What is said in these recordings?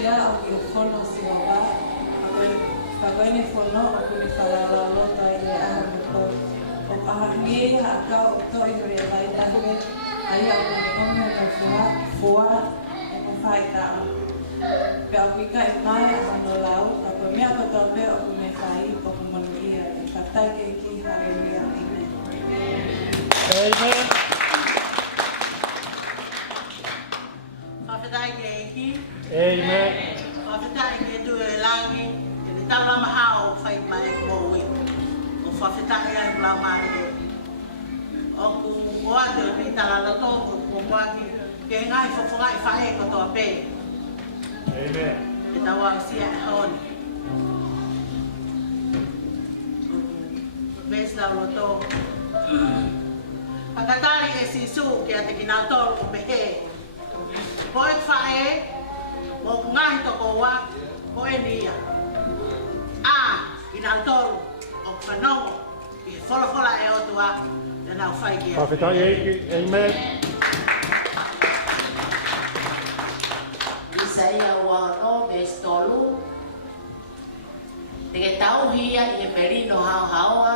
kia au ki o whono siawa. Pagoi whono o kuni whalala lota i le aha mako. O ahangi haka o to i hori lai tahe. Ai au kuni ome na fua e mo whai tau. Pe au wika i mai a mano lau, a koe mea koto pe o kune whai o kumanu ia. Tatai ke ki haleluia. Amen. Whawhetai ke eki. Amen. Whawhetai ke tu e langi. Ke le tala maha o whai mai e kōwi. O whawhetai ai plau mai e. O ku oa te pi tala la tōku ko waki. Ke ngai whawhangai whae kotoa pe. Amen. Ke tawa sia e honi. Vesa lo tōku. Pakatari e sisu ke ate ki nau tōru ko pehe. Ko e whae, mo ngahi toko wa, ko e nia. I nau tōru o whanongo, i whola e otua, e nau whai ki a. Whawhetai eki. Amen. Isaia ua no mes tolu. Te ke tau hia i e merino hao haoa.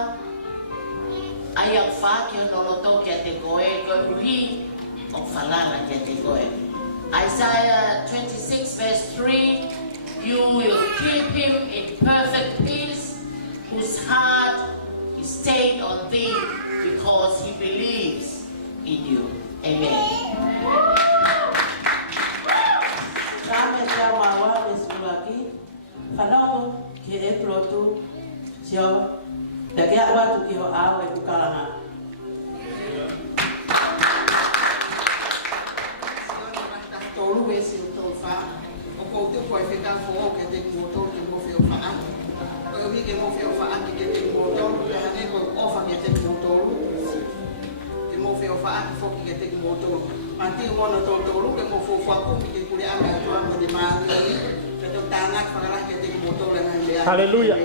Ai au whaki o noloto kia te koe ruhi o whalala kia te koe. Isaiah 26 verse 3, you will keep him in perfect peace, whose heart is stayed on thee because he believes in you. Amen. Kame tia wawa mesulaki, whanau ki e plotu, sio, da kia watu ki ho au e kukaranga. Tolu e si o tolu wha. O kou te koe whika fō ke te kumotoru ke mo whio wha aki. Koe o hi ke mo whio wha aki ke te kumotoru, ke hane koe ofa ke te kumotoru. Ke mo whio wha aki fōki ke te kumotoru. Manti umono tolu ke mo whio wha kumi ke kuri ame atua mo te maari. Ke tō tānak whakalah ke te kumotoru e ngai lea. Hallelujah.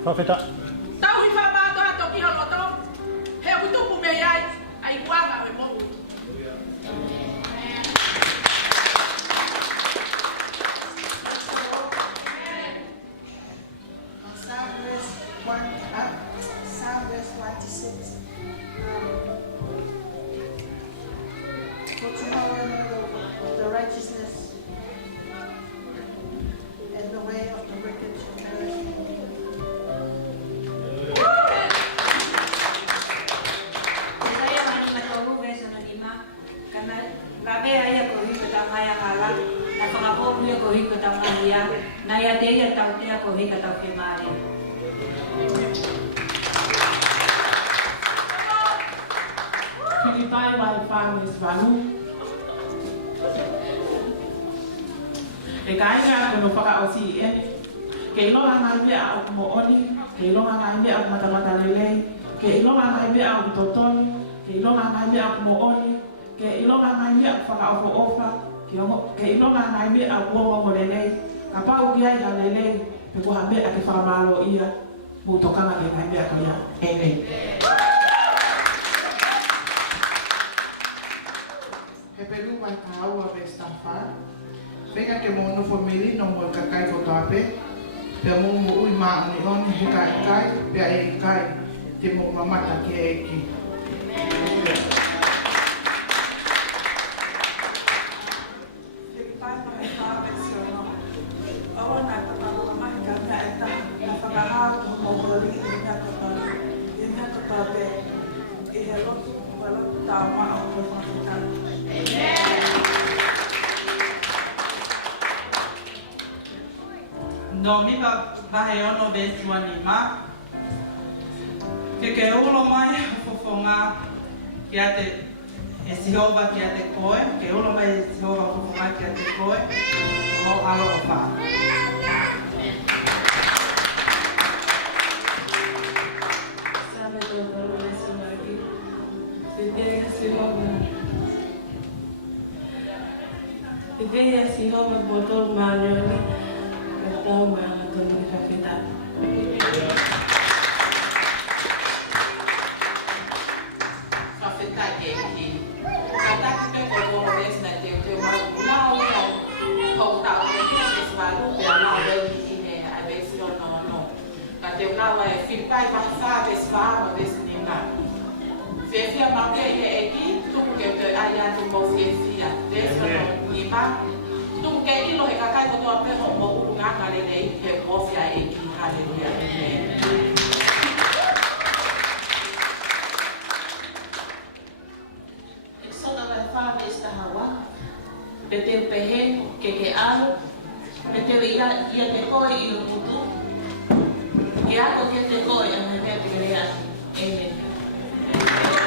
Profeta. Tau hi fa ba to to ki holo to. He utu ku me ai ai kwanga we mo. Psalm verse 26. For tomorrow know the righteousness and the way of the wicked shall perish. Filipai vai farmes vanu. E kai ga no faka osi e. Ke lo nga ngai a mo oni, ke lo nga ngai a mata lele, ke lo nga ngai a toton, ke lo nga ngai a mo oni, ke lo nga ngai a faka ofa, ke lo nga ngai a wo lele. Kapa u kia ya lele, pe ko hambe a ke fa malo ia, mo tokanga ke ngai a koya. Amen. He peru vai tau a vestafa. Pega ke mo no family no mo kakai ko tape. Pe mo mo ui ma ni on he kai pe ai kai te mo mamata ke eki. No mi va he ono besi wani ma. Ke ulo mai fofo whonga kia te e Sihova kia te koe, ke ulo mai e Sihova whonga kia te koe, o alo o wha. Sabe do valor desse aqui. Se tem esse roubo. Se tem esse roubo, botou o malho ali. Então, mas eu tô muito afetada. Whawhetai ki. Ka taki me ko tōro resi na te mau nao ia. Hou tau e kia te wharu pe a nao reuni i ne a besi o no. Ka te nao e whipai wahi wha besi whaama besi ni ngā. Whiawhia make i e ki, tuku ke te ai atu mo whiawhia. Besi o no ni ma. Tuku ke ilo he kakai ko toa peho mo uru nganga le nei he mowhia e ki. Hallelujah. Amen. Pe te pehe, ke alo, pe te ia te koe i o putu, ke ako ke te koe, a me te rea. Amen.